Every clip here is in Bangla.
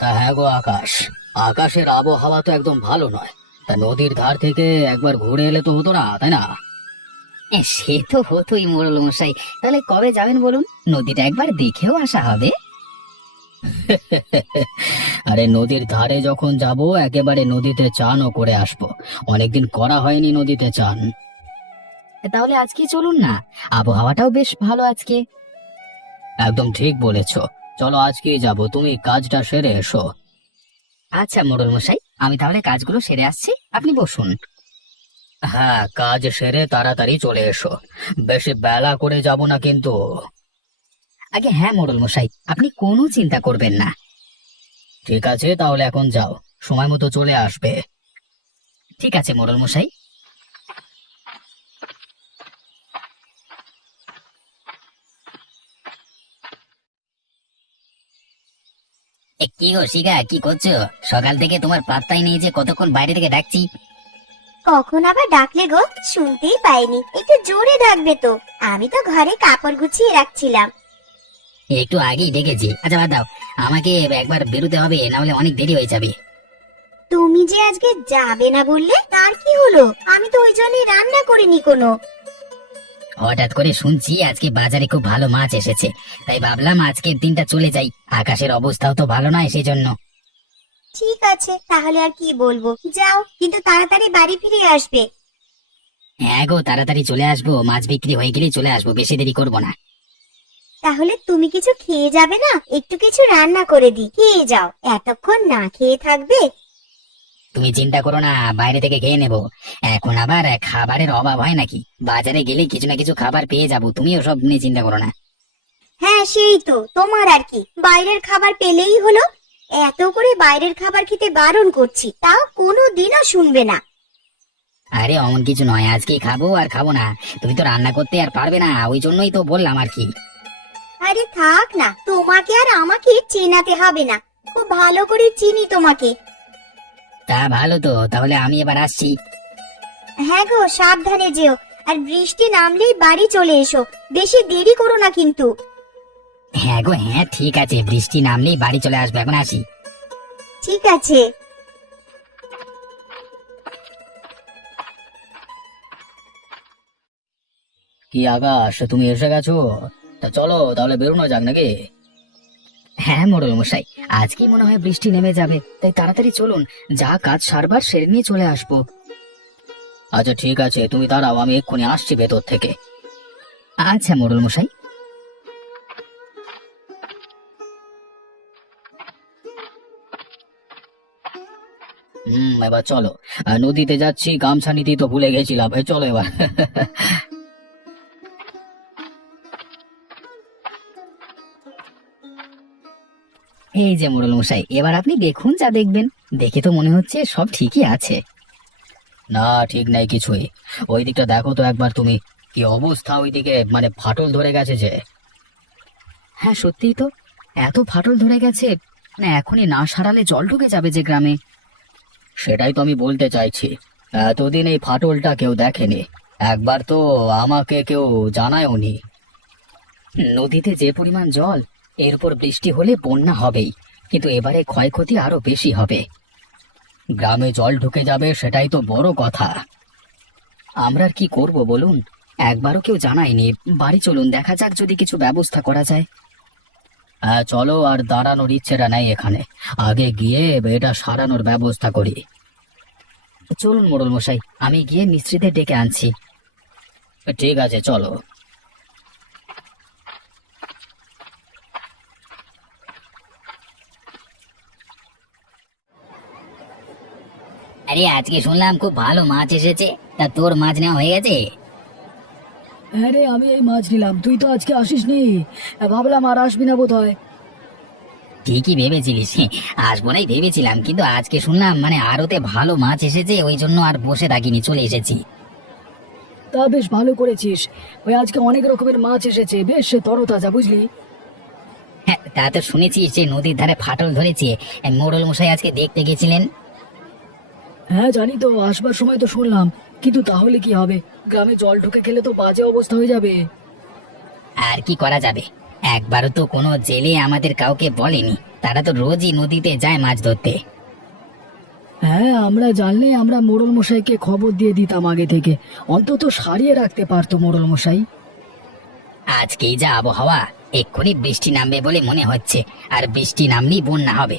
তা হ্যাঁ গো আকাশ, আকাশের আবহাওয়া তো একদম ভালো নয়। তা নদীর ধার থেকে একবার ঘুরে এলে তো হতো না, তাই না? সে তো হতোই মোড়ল মশাই। তাহলে কবে যাবেন বলুন, নদীটা একবার দেখেও আসা হবে। আরে নদীর ধারে যখন যাব একেবারে নদীতে চানও করে আসবো। অনেকদিন করা হয়নি নদীতে চান। তাহলে আজকে চলুন না, আবহাওয়াটাও বেশ ভালো আজকে। একদম ঠিক বলেছো, চলো আজকেই যাব, তুমি কাজটা সেরে এসো। আচ্ছা মোড়ল মশাই, আমি তাহলে কাজগুলো সেরে আসছি, আপনি বসুন। হ্যাঁ, কাজ সেরে তাড়াতাড়ি চলে এসো, বেশি বেলা করে যাব না কিন্তু। আগে হ্যাঁ মোড়ল মশাই, আপনি কোনো চিন্তা করবেন না। ঠিক আছে, তাহলে এখন যাও, সময় মতো চলে আসবে। ঠিক আছে মোড়ল মশাই। কি গো শিখা, কি করছো? সকাল থেকে তোমার পাত্তাই নেই যে, কতক্ষণ বাইরে থেকে ডাকছি। কখন আবার ডাকলে গো? শুনতেই পাইনি, একটু জোরে ডাকবে তো। আমি তো ঘরে কাপড় গুছিয়ে রাখছিলাম। একটু আগেই ডেকেছি। আচ্ছা বাদ দাও, আমাকে একবার বেরোতে হবে, না হলে অনেক দেরি হয়ে যাবে। তুমি যে আজকে যাবে না বললে, তার কি হলো? আমি তো ওই জন্যই রান্না করিনি কোনো। হঠাৎ করে শুনছি আজকে বাজারে খুব ভালো মাছ এসেছে, তাই ভাবলাম আজকের দিনটা চলে যাই। আকাশের অবস্থাও তো ভালো নয়, সেই জন্য। ঠিক আছে, তাহলে আর কি বলবো, যাও, কিন্তু তাড়াতাড়ি বাড়ি ফিরে আসবে। হ্যাঁ গো, তাড়াতাড়ি চলে আসবো, মাছ বিক্রি হয়ে গেলেই চলে আসবো, বেশি দেরি করবো না। তাহলে তুমি কিছু খেয়ে যাবে না? একটু কিছু রান্না করে দিই, খেয়ে যাও। এতক্ষণ না খেয়ে থাকবে? তুমি চিন্তা করো না, বাইরে থেকে খেয়ে নেবো। এখন আবার খাবারের অভাব হয় নাকি? বাজারে গেলে কিছু না কিছু খাবার পেয়ে যাবো, তুমিও সব নিয়ে চিন্তা করো না। হ্যাঁ সেই তো, তোমার আর কি, বাইরের খাবার পেলেই হলো। এত করে বাইরের খাবার খেতে বারণ করছি, তাও কোনো দিনও শুনবে না। আরে অমন কিছু নয়, আজকেই খাবো আর খাবো না। তুমি তো রান্না করতে আর পারবে না, ওই জন্যই তো বললাম আর কি। আরে থাক না, তোমাকে আর আমাকে চেনাতে হবে না, খুব ভালো করে চিনি তোমাকে। তা ভালো তো, তাহলে আমি এবার আসছি। হ্যাঁ গো, সাবধানে যেও, আর বৃষ্টি নামলেই বাড়ি চলে এসো, বেশি দেরি করো না কিন্তু। হ্যাঁ গো হ্যাঁ, ঠিক আছে, বৃষ্টি নামলেই বাড়ি চলে আসবে, এখন আসি। ঠিক আছে। কি আকাশ, তুমি এসে গেছো? তা চলো তাহলে বেরোনো যাক নাকি? হ্যাঁ মোড়ল মশাই, আজকেই মনে হয় বৃষ্টি নেমে যাবে, তাই তাড়াতাড়ি চলুন, যা কাজ সারবার সেরে নিয়ে চলে আসবো। আচ্ছা ঠিক আছে, তুমি দাঁড়াও, আমি এক্ষুনি আসছি ভেতর থেকে। আচ্ছা মোড়ল মশাই। এবার চলো। নদীতে যাচ্ছি, গামছা নিতেই তো ভুলে গেছিলাম, চলো এবার। এই যে মোড়ল মশাই, এবার আপনি দেখুন, যা দেখবেন। দেখে তো মনে হচ্ছে সব ঠিকই আছে। না, ঠিক নাই কিছুই। ওই দিকটা দেখো তো একবার তুমি, কি অবস্থা ওইদিকে, মানে ফাটল ধরে গেছে যে। হ্যাঁ সত্যিই তো, এত ফাটল ধরে গেছে, মানে এখনই না সারালে জল ঢুকে যাবে যে গ্রামে। সেটাই তো আমি বলতে চাইছি, এতদিন এই ফাটলটা কেউ দেখেনি, একবার তো আমাকে কেউ জানায়ওনি। নদীতে যে পরিমাণ জল, এর উপর বৃষ্টি হলে বন্যা হবেই, কিন্তু এবারে ক্ষয়ক্ষতি আরো বেশি হবে। গ্রামে জল ঢুকে যাবে, সেটাই তো বড় কথা। আমরা আর কি করব বলুন, একবারও কেউ জানায়নি। বাড়ি চলুন, দেখা যাক যদি কিছু ব্যবস্থা করা যায়। হ্যাঁ চলো, আর দাঁড়ানোর ইচ্ছেটা নেই এখানে, আগে গিয়ে এটা সারানোর ব্যবস্থা করি। চলুন মোড়ল মশাই, আমি গিয়ে মিস্ত্রিদের ডেকে আনছি। ঠিক আছে, চলো। আরে আজকে শুনলাম খুব ভালো মাছ এসেছে, তা তোর মাছ নেওয়া হয়ে গেছে? আরে আমি এই মাছ নিলাম, তুই তো আজকে আসিসনি, ভাবলাম আর আসবি না বোধ হয়। ঠিকই ভেবেছিলিস, আসবো নাই ভেবেছিলাম, কিন্তু আজকে শুনলাম মানে আরতে ভালো মাছ এসেছে, ওই জন্য আর বসে থাকিনি, চলে এসেছি। তা বেশ ভালো করেছিস, ওই আজকে অনেক রকমের মাছ এসেছে, বেশ তরতাজা, বুঝলি। হ্যাঁ তা তো শুনেছিস যে নদীর ধারে ফাটল ধরেছে, মোড়ল মশাই আজকে দেখতে গেছিলেন। হ্যাঁ জানি তো, আসবার সময় তো শুনলাম, কিন্তু তাহলে কি হবে, গ্রামে জল ঢুকে গেলে তো বাজে অবস্থা হয়ে যাবে। আর কি করা যাবে, একবারও তো কোনো জেলে আমাদের কাউকে বলেনি। তারা তো রোজই নদীতে যায় মাছ ধরতে। হ্যাঁ, আমরা জানলে আমরা মোড়ল মশাইকে খবর দিয়ে দিতাম আগে থেকে, অন্তত সারিয়ে রাখতে পারতো মোড়ল মশাই। আজকেই যা আবহাওয়া, এক্ষুনি বৃষ্টি নামবে বলে মনে হচ্ছে। আর বৃষ্টি নামলেই বন্যা হবে।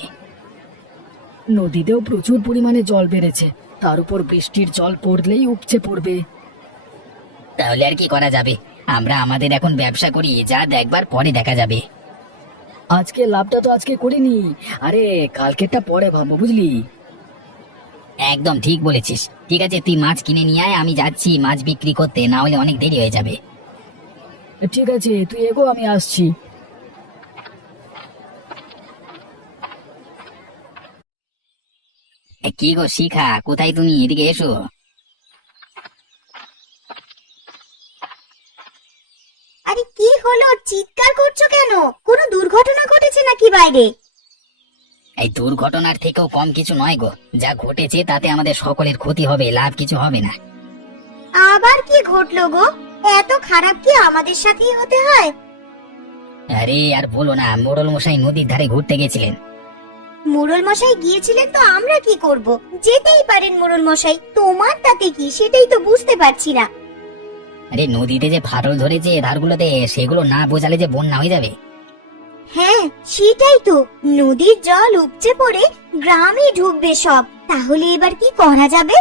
নদীতেও প্রচুর পরিমাণে জল বেড়েছে, তার উপর বৃষ্টির জল পড়লেই উপচে পড়বে। তাহলে আর কি করা যাবে? আমরা আমাদের এখন ব্যবসা করি, যা দেখবার পরে দেখা যাবে। আজকে লাভটা তো আজকে করিনি, আরে কালকেরটা পরে ভাববো, বুঝলি? একদম ঠিক বলেছিস। ঠিক আছে, তুই মাছ কিনে নিয়ে আয়, আমি যাচ্ছি মাছ বিক্রি করতে, না হলে অনেক দেরি হয়ে যাবে। ঠিক আছে, তুই এগো, আমি আসছি। কি গো শিখা, কোথায় তুমি? এদিকে এসো। আরে কি হলো, চিৎকার করছো কেন? কোনো দুর্ঘটনা ঘটেছে নাকি বাইরে? এই দুর্ঘটনার থেকেও কম কিছু নয় গো, যা ঘটেছে তাতে আমাদের সকলের ক্ষতি হবে, লাভ কিছু হবে না। আবার কি ঘটলো গো? এত খারাপ কি আমাদের সাথেই হতে হয়? আরে আর বলো না, মোড়ল মশাই নদীর ধারে ঘুরতে গেছিলেন। মোড়ল মশাই গিয়েছিলেন তো আমরা কি করব? যেতেই পারেন মোড়ল মশাই, তোমার তাতে কি সেটাই তো বুঝতে পারছি না। আরে নদীতে যে ফাটল ধরেছে ধারগুলোতে, সেগুলো না বোঝালে যে বন্যা হয়ে যাবে। হ্যাঁ সেটাই তো, নদীর জল উপচে পড়ে গ্রামে ঢুকবে সব। তাহলে এবার কি করা যাবে?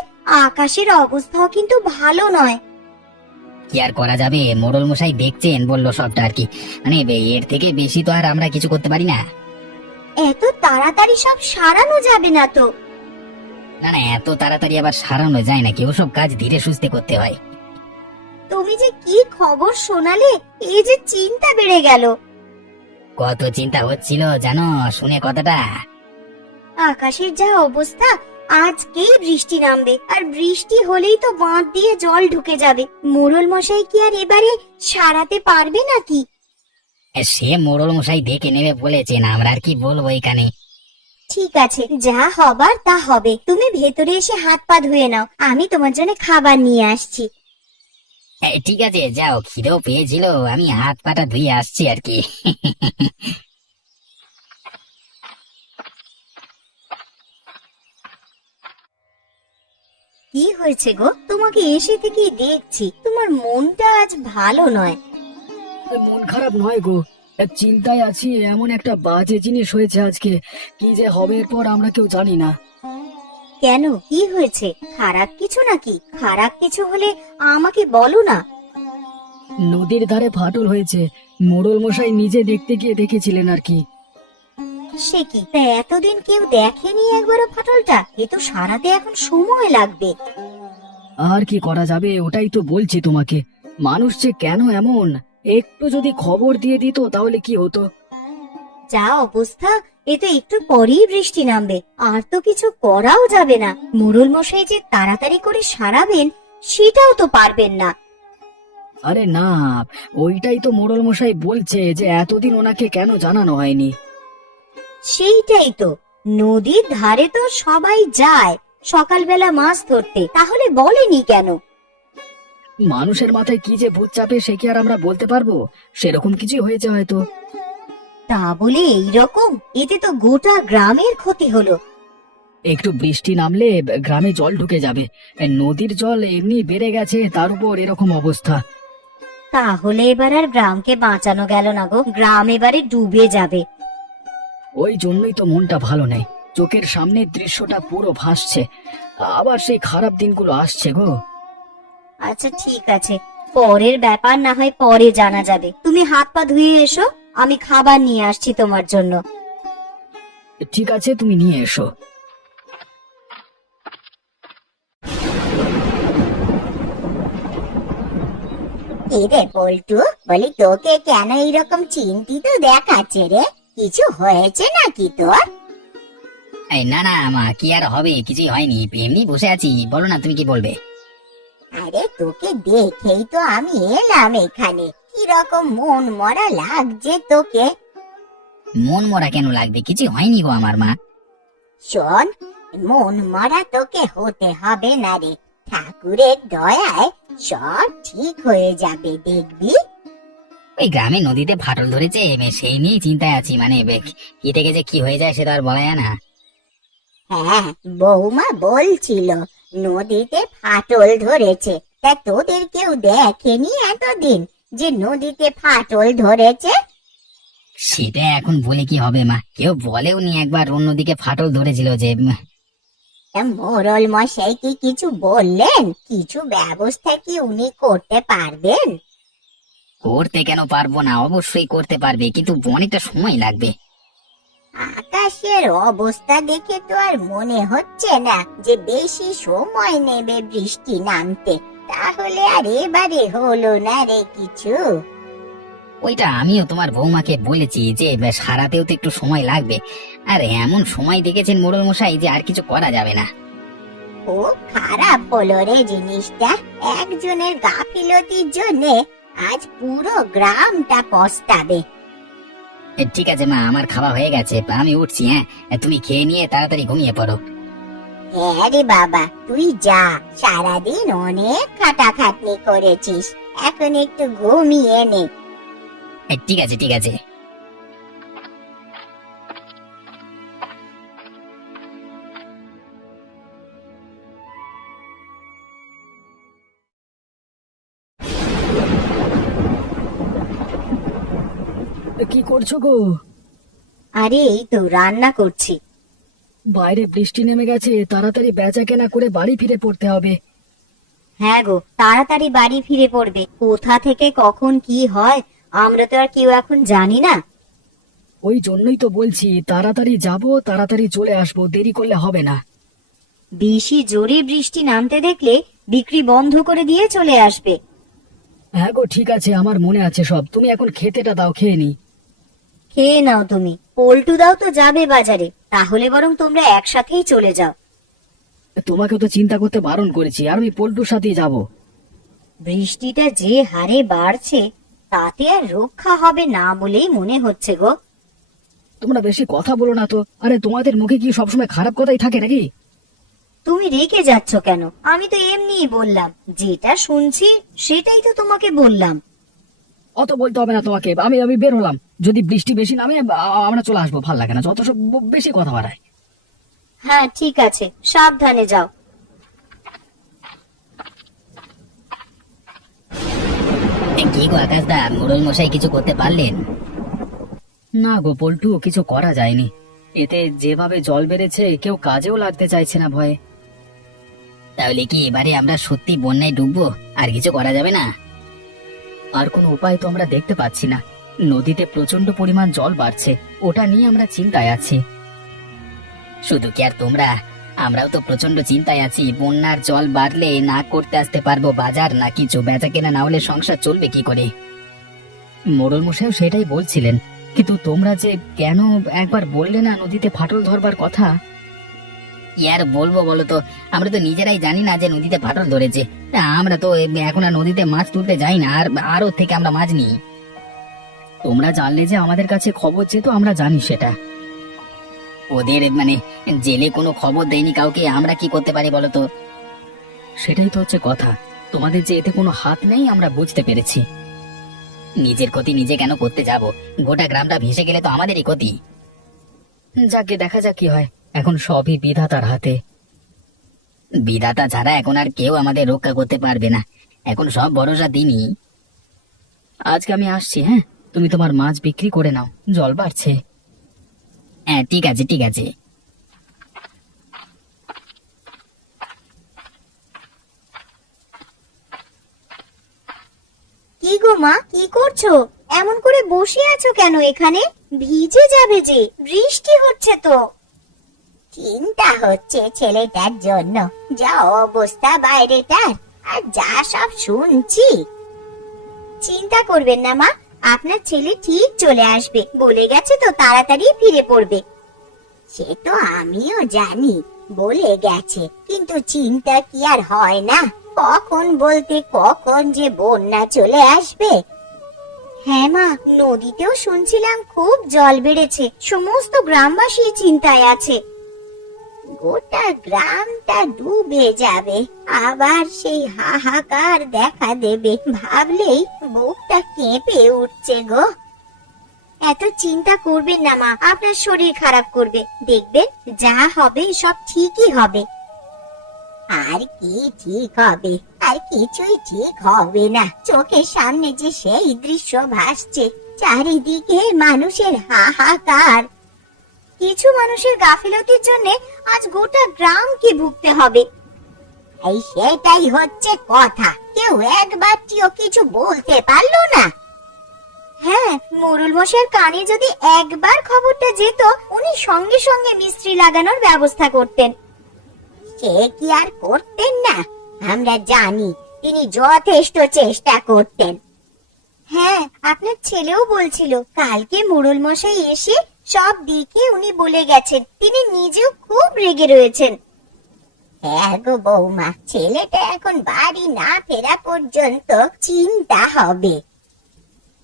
আকাশের অবস্থাও কিন্তু ভালো নয়। কি আর করা যাবে, মোড়ল মশাই দেখছেন বললো সবটা আর কি। মানে এর থেকে বেশি তো আর আমরা কিছু করতে পারি না। এত তাড়াতাড়ি সব সারানো যাবে না তো। না না, এত তাড়াতাড়ি আবার সারানো যায় নাকি? ওসব কাজ ধীরে সুস্থে করতে হয়। তুমি যে কি খবর শোনালে, এই যে চিন্তা বেড়ে গেল। কত চিন্তা হচ্ছিল জানো শুনে কথাটা। আকাশের যা অবস্থা, আজকেই বৃষ্টি নামবে, আর বৃষ্টি হলেই তো বাঁধ দিয়ে জল ঢুকে যাবে। মোড়ল মশাই কি আর এবারে সারাতে পারবে নাকি? সে মোড়ল মশাই দেখে নেবে বলেছেন, আমরা আর কি বলবো এখানে। ঠিক আছে, যা হবার তা হবে। তুমি ভেতরে এসে হাত পা ধুয়ে নাও, আমি তোমার জন্য খাবার নিয়ে আসছি। ঠিক আছে যাও, খিদেও পেয়েছিল, আমি হাত পাটা ধুয়ে আসছি আর কি। কি হয়েছে গো? তোমাকে এসে থেকেই দেখছি তোমার মনটা আজ ভালো নয়। মন খারাপ নয় গো, চিন্তায় আছি। এমন একটা বাজে জিনিস হয়েছে আজকে, কি যে হবে এরপর আমরা কেউ জানি না। কেন, কি হয়েছে? খারাপ কিছু নাকি? খারাপ কিছু হলে আমাকে বলো না। নদীর ধারে ফাটল হয়েছে, মোড়ল মশাই নিজে দেখতে গিয়ে দেখেছিলেন আর কি। সে কি, তা এতদিন কেউ দেখেনি একবারও ফাটলটা? এ তো সারাতে এখন সময় লাগবে। আর কি করা যাবে, ওটাই তো বলছি তোমাকে। মানুষ যে কেন এমন, একটু যদি খবর দিয়ে দিত তাহলে কি হতো। যা অবস্থা, এ তো একটু পরেই বৃষ্টি নামবে, আর তো কিছু করাও যাবে না। মোড়ল মশাই যে তাড়াতাড়ি করে সারাবেন সেটাও তো পারবেন না। আরে না, ওইটাই তো মোড়ল মশাই বলছে যে এতদিন ওনাকে কেন জানানো হয়নি। সেইটাই তো, নদীর ধারে তো সবাই যায় সকালবেলা মাছ ধরতে, তাহলে বলেনি কেন? মানুষের মাথায় কি যে ভূত চাপে সে কি আর আমরা বলতে পারবো? সেরকম কিছু হয়েছে হয়তো। তা বলে এইরকম, এতে তো গোটা গ্রামের ক্ষতি হলো। একটু বৃষ্টি নামলে গ্রামে জল ঢুকে যাবে, নদীর জল এমনি বেড়ে গেছে, তার উপর এরকম অবস্থা। তাহলে এবার আর গ্রামকে বাঁচানো গেল না গো, গ্রাম এবারে ডুবে যাবে। ওই জন্যই তো মনটা ভালো নেই, চোখের সামনের দৃশ্যটা পুরো ভাসছে, আবার সেই খারাপ দিনগুলো আসছে গো। আচ্ছা ঠিক আছে, পরের ব্যাপার না হয় পরে জানা যাবে। তুমি হাত পা ধুয়ে এসো, আমি খাবার নিয়ে আসছি তোমার জন্য। ঠিক আছে, তুমি নিয়ে এসো। রে পল্টু, বলি তোকে কেন এইরকম চিন্তিত দেখাচ্ছে রে? কিছু হয়েছে নাকি তোর? এই না না মা, কি আর হবে, কিছুই হয়নি, এমনি বসে আছি। বলো না, তুমি কি বলবে? আরে তোকে দেখেই তো আমি এলাম এখানে। কিরকম মন মরা লাগছে তোকে? মন মরা কেন লাগবে? কিছু হয়নি গো আমার মা। শোন, মন মরা তোকে হতে হবে না রে, ঠাকুরের দয়ায় সব ঠিক হয়ে যাবে, দেখবি। ওই গ্রামে নদীতে ফাটল ধরেছে, সেই নিয়েই চিন্তায় আছি। মানে কি থেকে যে কি হয়ে যায় সেটা আর বলা যায় না। হ্যাঁ, বৌমা বলছিল নদীতে ফাটল ধরেছে। তা তোদের কেউ দেখেনি এতদিন যে নদীতে ফাটল ধরেছে? সেটা এখন বলে কি হবে মা, কেউ বলেও নি একবার অন্যদিকে ফাটল ধরেছিল যে। তা মোড়ল মশাই কি কিছু বললেন? কিছু ব্যবস্থা কি উনি করতে পারবেন? করতে কেন পারবো না, অবশ্যই করতে পারবে, কিন্তু অনেকটা সময় লাগবে। আকাশের অবস্থা দেখে তো আর মনে হচ্ছে না যে বেশি সময় নেবে বৃষ্টি নামতে। তাহলে আর এবারে হলো না রে কিছু। ওইটা আমিও তোমার বৌমাকে বলেছি যে সারাতেও তো একটু সময় লাগবে। আর এমন সময় দেখেছেন মোড়ল মশাই যে আর কিছু করা যাবে না। খুব খারাপ হলো রে জিনিসটা। একজনের গাফিলতির জন্য আজ পুরো গ্রামটা পস্তাবে। ঠিক আছে মা, আমার খাওয়া হয়ে গেছে, আমি উঠছি। হ্যাঁ, তুমি খেয়ে নিয়ে তাড়াতাড়ি ঘুমিয়ে পড়ো। হ্যাঁ রে বাবা, তুই যা। সারাদিন অনেক খাটাখাটনি করেছিস, এখন একটু ঘুমিয়ে নে। ঠিক আছে ঠিক আছে। কি করছো গো? আরে এই তো রান্না করছি। বাইরে বৃষ্টি নেমে গেছে, তাড়াতাড়ি বেচা কেনা করে বাড়ি ফিরে পড়তে হবে। হ্যাঁ গো, তাড়াতাড়ি বাড়ি ফিরে পড়বে। কোথা থেকে কখন কি হয় আমরা তো আর কেউ এখন জানি না। ওই জন্যই তো বলছি তাড়াতাড়ি যাব, তাড়াতাড়ি চলে আসবো, দেরি করলে হবে না। বেশি জোরে বৃষ্টি নামতে দেখলে বিক্রি বন্ধ করে দিয়ে চলে আসবে। হ্যাঁ গো, ঠিক আছে, আমার মনে আছে সব। তুমি এখন খেতেটা দাও, খেয়ে নি। খেয়ে নাও তুমি। পল্টু দাও তো যাবে বাজারে, তাহলে বরং তোমরা একসাথেই চলে যাও। তোমাকে তো চিন্তা করতে বারণ করেছি, আর আমি পল্টুর সাথেই যাব। বৃষ্টিটা যে হারে বাড়ছে তাতে আর রক্ষা হবে না বলেই মনে হচ্ছে গো। তোমরা বেশি কথা বলো না তো। আরে তোমাদের মুখে কি সবসময় খারাপ কথাই থাকে নাকি? তুমি রেগে যাচ্ছ কেন? আমি তো এমনিই বললাম, যেটা শুনছি সেটাই তো তোমাকে বললাম। অত বলতে হবে না তোমাকে। আমি আমি বের হলাম। যদি বৃষ্টি বেশি নামে আমরা চলে আসবো। ভাল লাগে না যত সব বেশি কথা বাড়ায়। হ্যাঁ ঠিক আছে, সাবধানে যাও। কি গো আকাশদা, মোড়ল মশাই কিছু করতে পারলেন? না গো পল্টু, কিছু করা যায়নি। এতে যেভাবে জল বেড়েছে কেউ কাজেও লাগতে চাইছে না ভয়ে। তাহলে কি এবারে আমরা সত্যি বন্যায় ডুববো? আর কিছু করা যাবে না? আর কোনো উপায় তো আমরা দেখতে পাচ্ছি না। নদীতে প্রচন্ড পরিমাণ জল বাড়ছে, ওটা নিয়ে আমরা চিন্তায় আছি। শুধু কি আর তোমরা, আমরাও তো প্রচন্ড চিন্তায় আছি। বন্যার জল বাড়লে না করতে আসতে পারবো বাজার, না কিছু বেচা কেনা না হলে সংসার চলবে কি করে? মোড়ল মশাইও সেটাই বলছিলেন, কিন্তু তোমরা যে কেন একবার বললে না নদীতে ফাটল ধরবার কথা? কি আর বলবো বলো তো, আমরা তো নিজেরাই জানি না যে নদীতে ফাটল ধরেছে। আমরা তো এখন আর নদীতে মাছ তুলতে যাই না, আর আরো থেকে আমরা মাছ নিই। তোমরা জানলে যে আমাদের কাছে খবর চেয়ে, তো আমরা জানি সেটা। ওদের মানে জেলে কোনো খবর দেয়নি কাউকে, আমরা কি করতে পারি বলো তো? সেটাই তো হচ্ছে কথা। তোমাদের যে এতে কোনো হাত নেই আমরা বুঝতে পেরেছি। নিজের ক্ষতি নিজে কেন করতে যাব? গোটা গ্রামটা ভেসে গেলে তো আমাদেরই ক্ষতি। যাকে দেখা যাক কি হয়, এখন সবই বিধাতার হাতে। বিধাতা ছাড়া এখন আর কেউ আমাদের রক্ষা করতে পারবে না, এখন সব ভরসা দিনই। আজকে আমি আসছি। হ্যাঁ, তুমি তোমার মাছ বিক্রি করে নাও, জল বাড়ছে। হ্যাঁ ঠিক আছে ঠিক আছে। কি গো মা, কি করছো? এমন করে বসে আছো কেন এখানে? ভিজে যাবে যে, বৃষ্টি হচ্ছে তো। চিন্তা হচ্ছে ছেলেটার জন্য, যা অবস্থা বাইরেটার, আর যা সব শুনছি। চিন্তা করবেন না মা, আপনার ছেলে ঠিক চলে আসবে, বলে গেছে তো তাড়াতাড়ি ফিরে পড়বে। সে তো আমিও জানি, বলে গেছে, কিন্তু চিন্তা কি আর হয় না? কখন বলতে কখন যে বন্যা চলে আসবে। হ্যাঁ মা, নদীতেও শুনছিলাম খুব জল বেড়েছে, সমস্ত গ্রামবাসী চিন্তায় আছে। গোটা গ্রামটা ডুবে যাবে, আবার সেই হাহাকার দেখা দেবে, ভাবলেই বুকটা কেঁপে উঠছে গো। এত চিন্তা করবেন না মা, আপনার শরীর খারাপ করবে, দেখবেন যা হবে সব ঠিকই হবে। আর কি ঠিক হবে? আর কিছুই ঠিক হবে না। চোখের সামনে যে সেই দৃশ্য ভাসছে, চারিদিকে মানুষের হাহাকার। কিছু মানুষের গাফিলতির জন্য আজ গোটা গ্রামকে ভুগতে হবে। এই সেটাই হচ্ছে কথা, কেউ একবারটিও কিছু বলতে পারলো না। হ্যাঁ, মোড়ল মশাইয়ের কানে যদি একবার খবরটা যেত, উনি সঙ্গে সঙ্গে মিস্ত্রি লাগানোর ব্যবস্থা করতেন। সে কি আর করতেন না? আমরা জানি তিনি যথেষ্ট চেষ্টা করতেন। হ্যাঁ, আপনার ছেলেও বলছিল কালকে মোড়ল মশাই এসে সব দিকে উনি বলে গেছেন, তিনি নিজেও খুব রেগে রয়েছেন। হ্যাঁ গো বৌমা, ছেলেটা এখন বাড়ি না ফেরা পর্যন্ত চিন্তা হবে।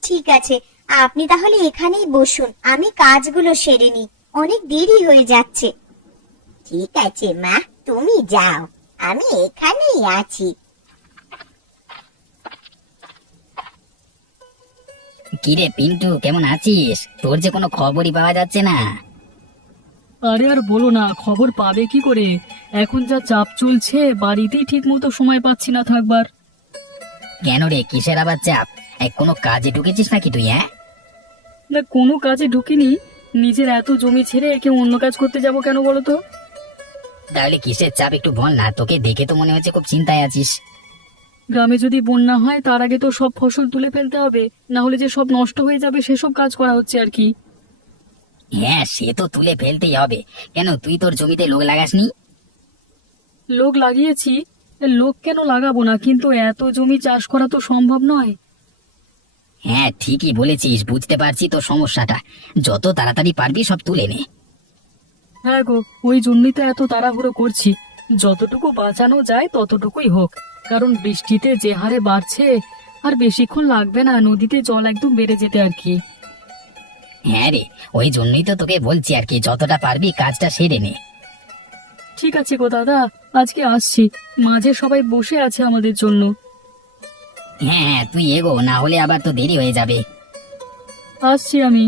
ঠিক আছে, আপনি তাহলে এখানেই বসুন, আমি কাজগুলো সেরে নিই, অনেক দেরি হয়ে যাচ্ছে। ঠিক আছে মা, তুমি যাও, আমি এখানেই আছি। কিরে পিন্টু, কেমন আছিস? তোর যে কোনো খবরই পাওয়া যাচ্ছে না। আরে আর বলো না, খবর পাবে কি করে? এখন যা চাপ চলছে, বাড়িতেই ঠিক মতো সময় পাচ্ছি না থাকবার। কেন রে, কিসের আবার চাপ? কোনো কাজে ঢুকেছিস নাকি তুই? হ্যাঁ, না, কোনো কাজে ঢুকিনি। নিজের এত জমি ছেড়ে কেউ অন্য কাজ করতে যাব কেন বলো তো? তাহলে কিসের চাপ একটু বল না, তোকে দেখে তো মনে হচ্ছে খুব চিন্তায় আছিস। গ্রামে যদি বন্যা হয় তার আগে তো সব ফসল তুলে ফেলতে হবে, না হলে যে সব নষ্ট হয়ে যাবে সেসব কাজ করা হচ্ছে আর কি। হ্যাঁ, সে তো তুলে ফেলতেই হবে। কেন, তুই তোর জমিতে লোক লাগাসনি? লোক লাগিয়েছি। লোক কেন লাগাবো না, কিন্তু এত জমি চাষ করা তো সম্ভব নয়। হ্যাঁ, ঠিকই বলেছিস, বুঝতে পারছি তোর সমস্যাটা। যত তাড়াতাড়ি পারবি সব তুলে নে। হ্যাঁ গো, ওই জন্যই তো এত তাড়াহুড়ো করছি। যতটুকু বাঁচানো যায় ততটুকুই হোক, কারণ বৃষ্টিতে যে হারে বাড়ছে, আর বেশিক্ষণ লাগবে না নদীতে জল একদম বেড়ে যেতে আর কি। হ্যাঁ রে, ওই জন্যই তো তোকে বলছি আর কি, যতটা পারবি কাজটা সেরে নে। ঠিক আছে গো দাদা, আজকে আসছি। মাঝে সবাই বসে আছে আমাদের জন্য। হ্যাঁ হ্যাঁ, তুই এগো, না হলে আবার তো দেরি হয়ে যাবে। আসছি আমি।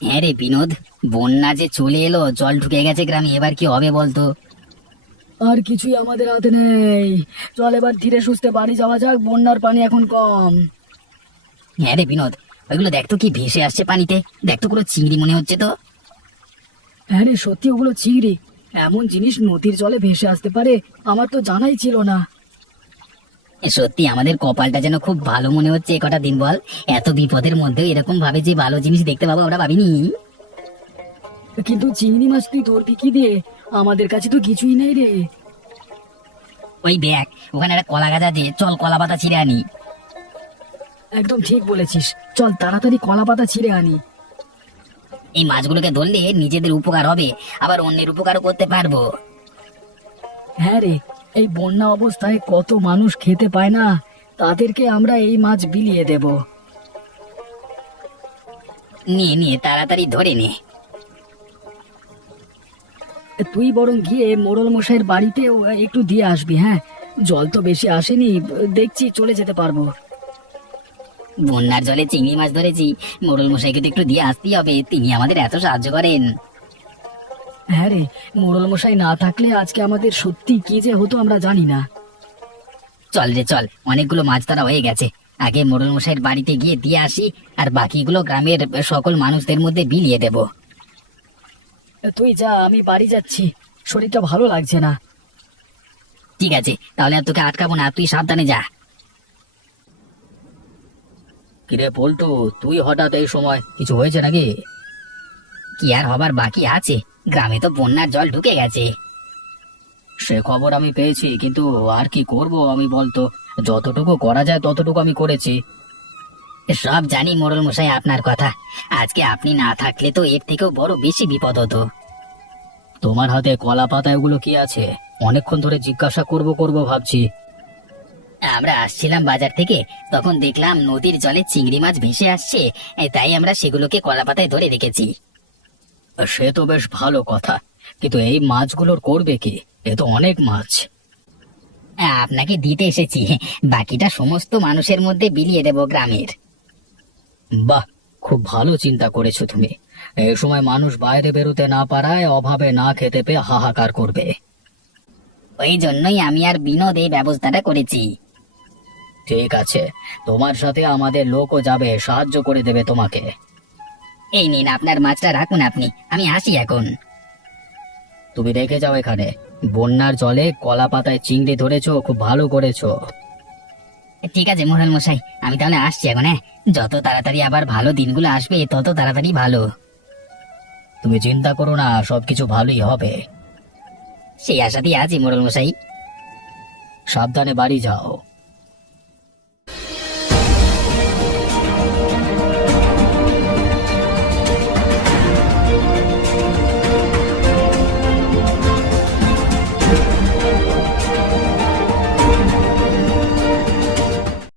হ্যাঁ রে বিনোদ, বন্যা যে চলে এলো, জল ঢুকে গেছে গ্রামে, এবার কি হবে বলতো? আর কিছুই আমাদের হাতে নেই। চল এবার ধীরে সুস্থে বাড়ি যাওয়া যাক, বন্যার পানি এখন কম। হ্যাঁ রে বিনোদ, ওইগুলো দেখ তো কি ভেসে আসছে পানিতে, দেখ তো পুরো চিংড়ি মনে হচ্ছে তো। হ্যাঁ রে, সত্যি ওগুলো চিংড়ি। এমন জিনিস নদীর জলে ভেসে আসতে পারে, আমার তো জানাই ছিল না। সত্যি আমাদের কপালটা যেন খুব ভালো মনে হচ্ছে কটা দিন, বল। এত বিপদের মধ্যে এরকম ভাবে যে ভালো জিনিস দেখতে পাবো ওরা ভাবিনি। কিন্তু চিংড়ি মাছ তুই ধরবি কি দিয়ে? আমাদের কাছে তো কিছুই নেই রে। ওই দেখ, ওখানে একটা কলা গাছ আছে, চল কলা পাতা ছিঁড়ে আনি। একদম ঠিক বলেছিস, চল তাড়াতাড়ি কলা পাতা ছিঁড়ে আনি। এই মাছগুলোকে ধরলে নিজেদের উপকার হবে, আবার অন্যের উপকারও করতে পারবো। হ্যাঁ রে, এই বন্যা অবস্থায় কত মানুষ খেতে পায় না, তাদেরকে আমরা এই মাছ বিলিয়ে দেব। নিয়ে নিয়ে তাড়াতাড়ি ধরে নে। তুই বরং গিয়ে মোড়ল মশাইয়ের বাড়িতে একটু দিয়ে আসবি। হ্যাঁ, জল তো বেশি আসেনি, দেখছি চলে যেতে পারবো। বন্যার জলে চিংড়ি মাছ ধরেছি, মোড়ল মশাইকে তো একটু দিয়ে আসতেই হবে, তিনি আমাদের এত সাহায্য করেন। হ্যাঁ রে, মোড়ল মশাই না থাকলে আজকে আমাদের সত্যি কি যে হতো আমরা জানি না। চল রে চল, অনেকগুলো মাছ ধরা হয়ে গেছে, আগে মোড়ল মশাইয়ের বাড়িতে গিয়ে দিয়ে আসি, আর বাকিগুলো গ্রামের সকল মানুষদের মধ্যে বিলিয়ে দেব। তুই যা, আমি বাড়ি যাচ্ছি, শরীরটা ভালো লাগছে না। ঠিক আছে, তাহলে আর তোকে আটকাবো না, তুই সাবধানে যা। কিরে পল্টু, তুই হঠাৎ এই সময়, কিছু হয়েছে নাকি? কি আর হবার বাকি আছে, গ্রামে তো বন্যার জল ঢুকে গেছে। সে খবর আমি পেয়েছি, কিন্তু আর কি করব আমি বলতো, যতটুকু করা যায় ততটুকু আমি করেছি। সব জানি মোড়ল মশাই আপনার কথা, আজকে আপনি না থাকলে তো এর থেকেও বড় বেশি বিপদ হতো। তোমার হাতে কলা পাতা এগুলো কি আছে? অনেকক্ষণ ধরে জিজ্ঞাসা করব ভাবছি। আমরা আসছিলাম বাজার থেকে, তখন দেখলাম নদীর জলে চিংড়ি মাছ ভেসে আসছে, তাই আমরা সেগুলোকে কলাপাতায় ধরে রেখেছি। সে তো বেশ ভালো কথা, কিন্তু এই মাছগুলোর করবে কি? এ তো অনেক মাছ। আপনাকে দিতে এসেছি, বাকিটা সমস্ত মানুষের মধ্যে বিলিয়ে দেব গ্রামের। বাহ, খুব ভালো চিন্তা করেছো তুমি। এই সময় মানুষ বাইরে বেরোতে না পারায় অভাবে না খেতে পেয়ে হাহাকার করবে। ওই জন্যই আমি আর বিনোদ এই ব্যবস্থাটা করেছি। ঠিক আছে, তোমার সাথে আমাদের লোকও যাবে, সাহায্য করে দেবে তোমাকে। এই নিন আপনার মাছটা রাখুন আপনি, আমি আসি এখন। তুমি রেখে যাও এখানে। বন্যার জলে কলা পাতায় চিংড়ি ধরেছো, খুব ভালো করেছো। ঠিক আছে মোড়ল মশাই, আমি তাহলে আসছি এখন। হ্যাঁ, যত তাড়াতাড়ি আবার ভালো দিনগুলো আসবে তত তাড়াতাড়ি ভালো। তুমি চিন্তা করো না, সবকিছু ভালোই হবে। সেই আশাতেই আছি মোড়ল মশাই। সাবধানে বাড়ি যাও।